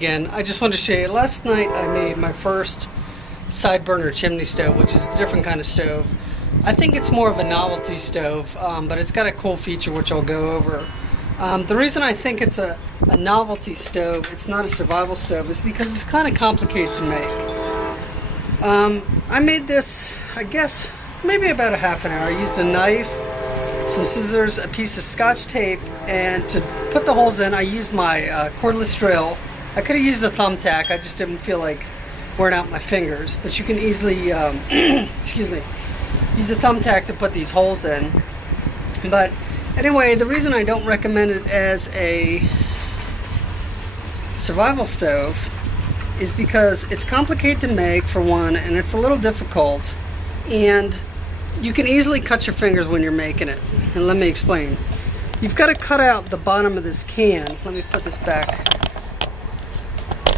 again. I just wanted to show you, last night I made my first side burner chimney stove, which is a different kind of stove. I think it's more of a novelty stove, but it's got a cool feature which I'll go over. The reason I think it's a novelty stove, it's not a survival stove, is because it's kind of complicated to make. I made this, I guess, maybe about a half an hour. I used a knife, some scissors, a piece of scotch tape, and to put the holes in I used my cordless drill. I could have used a thumbtack, I just didn't feel like wearing out my fingers, but you can easily excuse me, use a thumbtack to put these holes in. But anyway, the reason I don't recommend it as a survival stove is because it's complicated to make, for one, and it's a little difficult, and you can easily cut your fingers when you're making it. And let me explain. You've got to cut out the bottom of this can. Let me put this back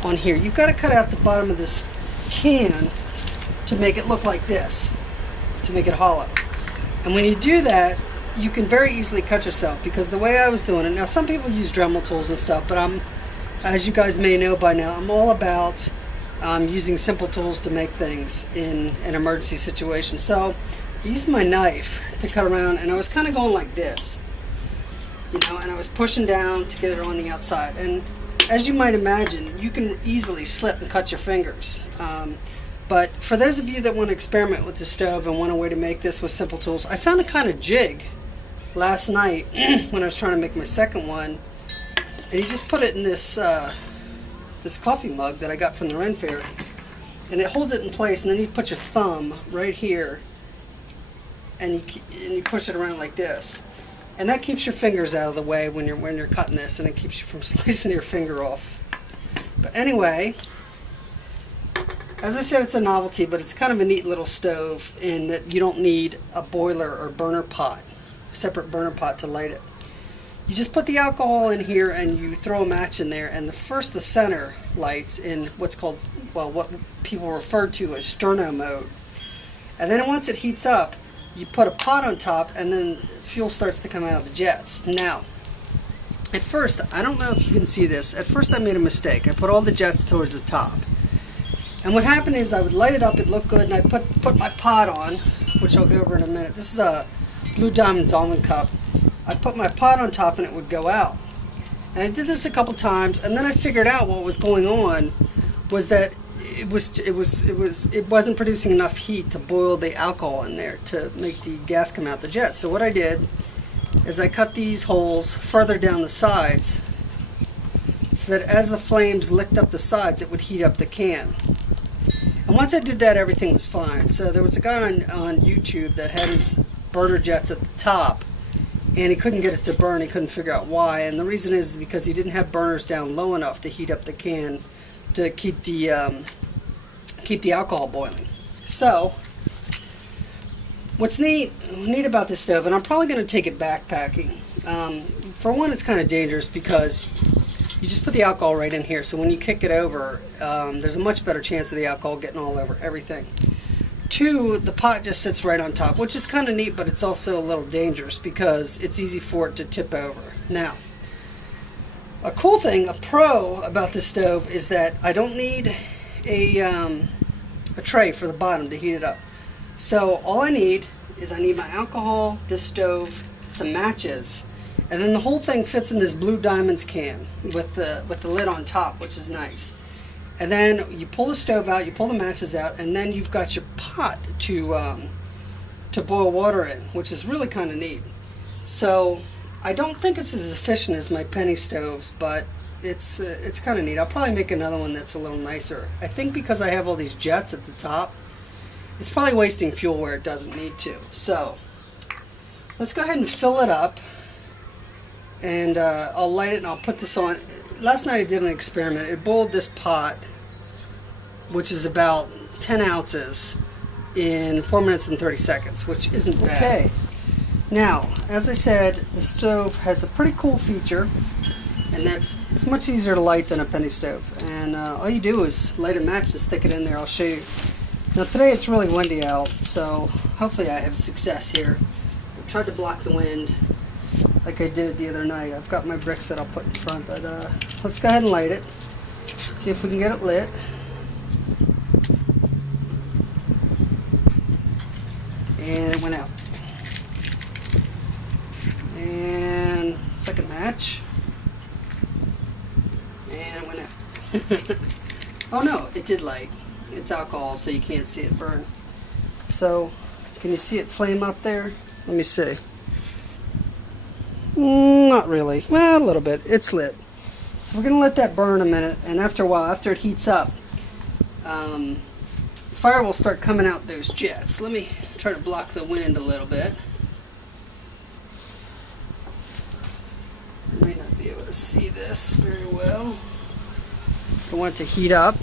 on here. You've got to cut out the bottom of this can to make it look like this, to make it hollow. And when you do that, you can very easily cut yourself, because the way I was doing it, now some people use Dremel tools and stuff, but as you guys may know by now, I'm all about using simple tools to make things in an emergency situation. So I used my knife to cut around, and I was kind of going like this, you know, and I was pushing down to get it on the outside. And as you might imagine, you can easily slip and cut your fingers. But for those of you that want to experiment with the stove and want a way to make this with simple tools, I found a kind of jig last night when I was trying to make my second one. And you just put it in this this coffee mug that I got from the Ren Fair, and it holds it in place, and then you put your thumb right here, and you push it around like this, and that keeps your fingers out of the way when you're cutting this, and it keeps you from slicing your finger off. But anyway, as I said, it's a novelty, but it's kind of a neat little stove in that you don't need a boiler or burner pot, separate burner pot to light it. You just put the alcohol in here and you throw a match in there, and the center lights in what's called, well, what people refer to as sterno mode. And then once it heats up, you put a pot on top, and then fuel starts to come out of the jets. Now, at first, I don't know if you can see this, at first I made a mistake. I put all the jets towards the top. And what happened is I would light it up, it looked good, and I put my pot on, which I'll go over in a minute. This is a Blue Diamonds almond cup. I put my pot on top and it would go out. And I did this a couple times, and then I figured out what was going on was that it wasn't producing enough heat to boil the alcohol in there to make the gas come out the jet. So what I did is I cut these holes further down the sides so that as the flames licked up the sides, it would heat up the can. And once I did that, everything was fine. So there was a guy on YouTube that had his burner jets at the top, and he couldn't get it to burn. He couldn't figure out why, and the reason is because he didn't have burners down low enough to heat up the can to keep the alcohol boiling. So what's neat about this stove, and I'm probably going to take it backpacking. For one, it's kind of dangerous because you just put the alcohol right in here, so when you kick it over, there's a much better chance of the alcohol getting all over everything. Two, the pot just sits right on top, which is kind of neat, but it's also a little dangerous because it's easy for it to tip over. Now, a cool thing, a pro about this stove is that I don't need a tray for the bottom to heat it up. So all I need is I need my alcohol, this stove, some matches, and then the whole thing fits in this Blue Diamonds can with the lid on top, which is nice. And then you pull the stove out, you pull the matches out, and then you've got your pot to boil water in, which is really kind of neat. So I don't think it's as efficient as my penny stoves, but it's kind of neat. I'll probably make another one that's a little nicer. I think because I have all these jets at the top, it's probably wasting fuel where it doesn't need to. So let's go ahead and fill it up, and I'll light it and I'll put this on. Last night I did an experiment. It boiled this pot, which is about 10 ounces, in 4 minutes and 30 seconds, which isn't bad. Okay. Now, as I said, the stove has a pretty cool feature, and it's much easier to light than a penny stove. And all you do is light a match and stick it in there. I'll show you. Now today it's really windy out, so hopefully I have success here. I tried to block the wind like I did the other night. I've got my bricks that I'll put in front, but let's go ahead and light it. See if we can get it lit. And it went out. And second match. And it went out. Oh no, it did light. It's alcohol, so you can't see it burn. So, can you see it flame up there? Let me see. Not really. Well, a little bit. It's lit. So we're going to let that burn a minute, and after a while, after it heats up, fire will start coming out those jets. Let me try to block the wind a little bit. I may not be able to see this very well. I want it to heat up.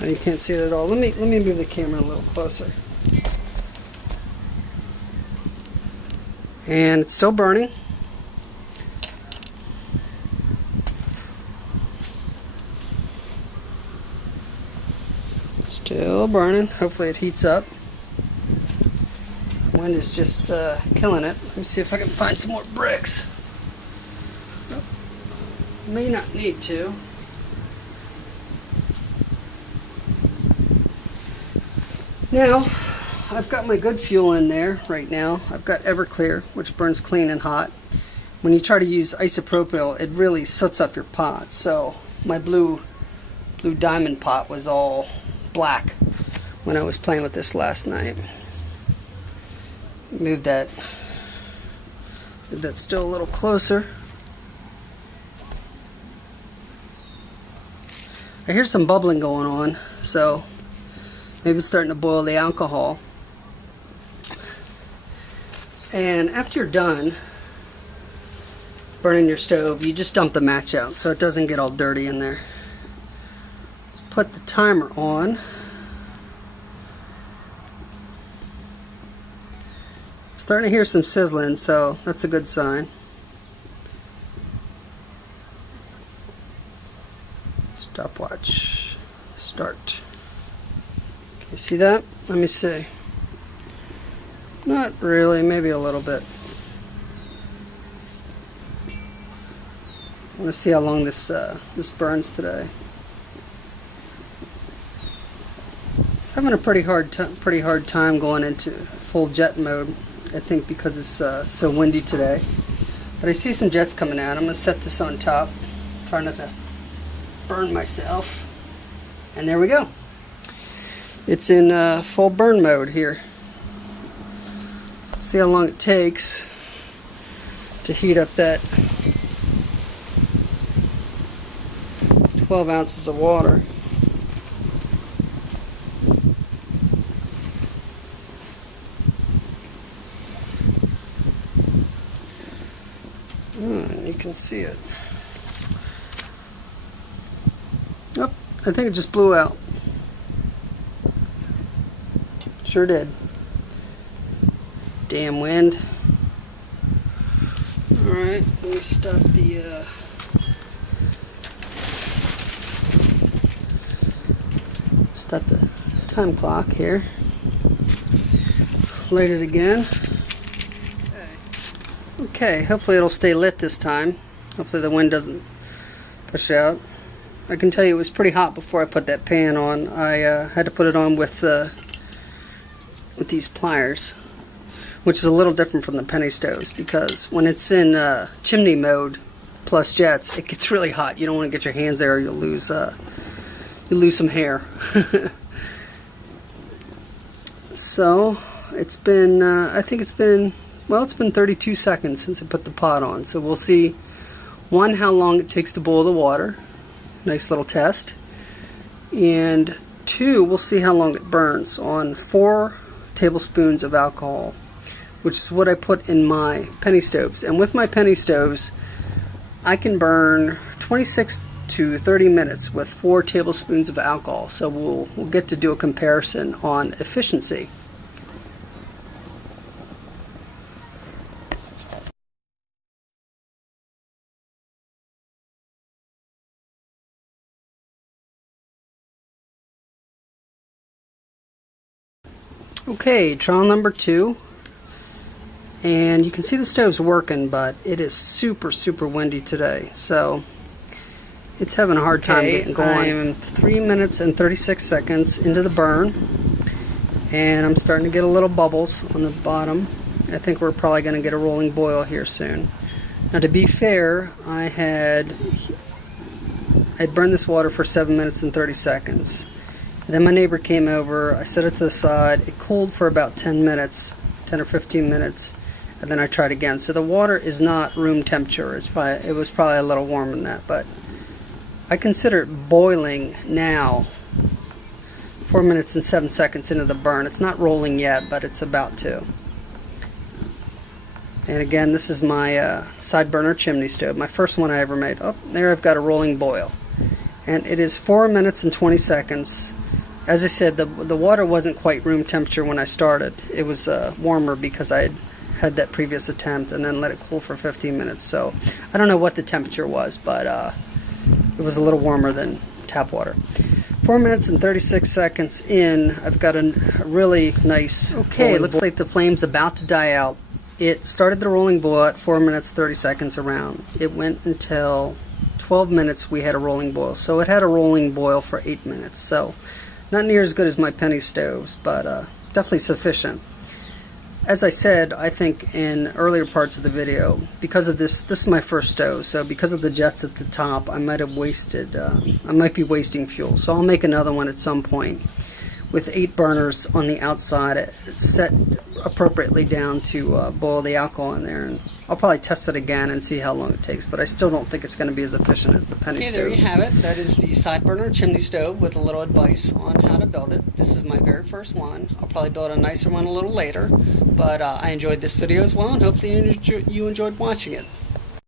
Oh, you can't see it at all. Let me move the camera a little closer. And it's still burning. Still burning. Hopefully it heats up. The wind is just killing it. Let me see if I can find some more bricks. Nope. May not need to. Now, I've got my good fuel in there right now. I've got Everclear, which burns clean and hot. When you try to use isopropyl, it really soots up your pot. So my blue diamond pot was all black when I was playing with this last night. Move that still a little closer. I hear some bubbling going on, so maybe it's starting to boil the alcohol. And after you're done burning your stove, you just dump the match out so it doesn't get all dirty in there. Let's put the timer on. I'm starting to hear some sizzling, so that's a good sign. Stopwatch. Start. Can you see that? Let me see. Not really, maybe a little bit. I want to see how long this burns today. It's having a pretty hard time going into full jet mode. I think because it's so windy today. But I see some jets coming out. I'm going to set this on top. Try not to burn myself. And there we go. It's in full burn mode here. See how long it takes to heat up that 12 ounces of water. You can see it. Oh, I think it just blew out. Sure did. Damn wind. Alright, let me stop the time clock here. Light it again. Okay, hopefully it'll stay lit this time. Hopefully the wind doesn't push out. I can tell you it was pretty hot before I put that pan on. I had to put it on with these pliers, which is a little different from the penny stoves, because when it's in chimney mode plus jets, it gets really hot. You don't want to get your hands there, or you'll lose some hair. So it's been I think it's been 32 seconds since I put the pot on. So we'll see, one, how long it takes to boil the water. Nice little test. And two, we'll see how long it burns on 4 tablespoons of alcohol, which is what I put in my penny stoves. And with my penny stoves, I can burn 26 to 30 minutes with 4 tablespoons of alcohol. So we'll get to do a comparison on efficiency. Okay, trial number 2, and you can see the stove's working, but it is super windy today. So It's having a hard time getting going. I'm 3 minutes and 36 seconds into the burn, and I'm starting to get a little bubbles on the bottom. I think we're probably going to get a rolling boil here soon. Now, to be fair, I'd burned this water for 7 minutes and 30 seconds. And then my neighbor came over, I set it to the side, it cooled for about 10 minutes, 10 or 15 minutes, and then I tried again. So the water is not room temperature, it was probably a little warmer than that, but I consider it boiling now, 4 minutes and 7 seconds into the burn. It's not rolling yet, but it's about to. And again, this is my side burner chimney stove, my first one I ever made. Oh, there I've got a rolling boil. And it is 4 minutes and 20 seconds. As I said, the water wasn't quite room temperature when I started. It was warmer because I had that previous attempt and then let it cool for 15 minutes. So I don't know what the temperature was, but it was a little warmer than tap water. 4 minutes and 36 seconds in, I've got a really nice... Okay, it looks like the flame's about to die out. It started the rolling boil at 4 minutes 30 seconds around. It went until 12 minutes we had a rolling boil. So it had a rolling boil for 8 minutes. So not near as good as my penny stoves, but definitely sufficient. As I said, I think in earlier parts of the video, because of this is my first stove, so because of the jets at the top, I might have wasted, I might be wasting fuel. So I'll make another one at some point with 8 burners on the outside, set appropriately down to boil the alcohol in there. And I'll probably test it again and see how long it takes, but I still don't think it's going to be as efficient as the penny stove. Okay, there you have it. That is the side burner chimney stove with a little advice on how to build it. This is my very first one. I'll probably build a nicer one a little later, but I enjoyed this video as well, and hopefully you enjoyed watching it.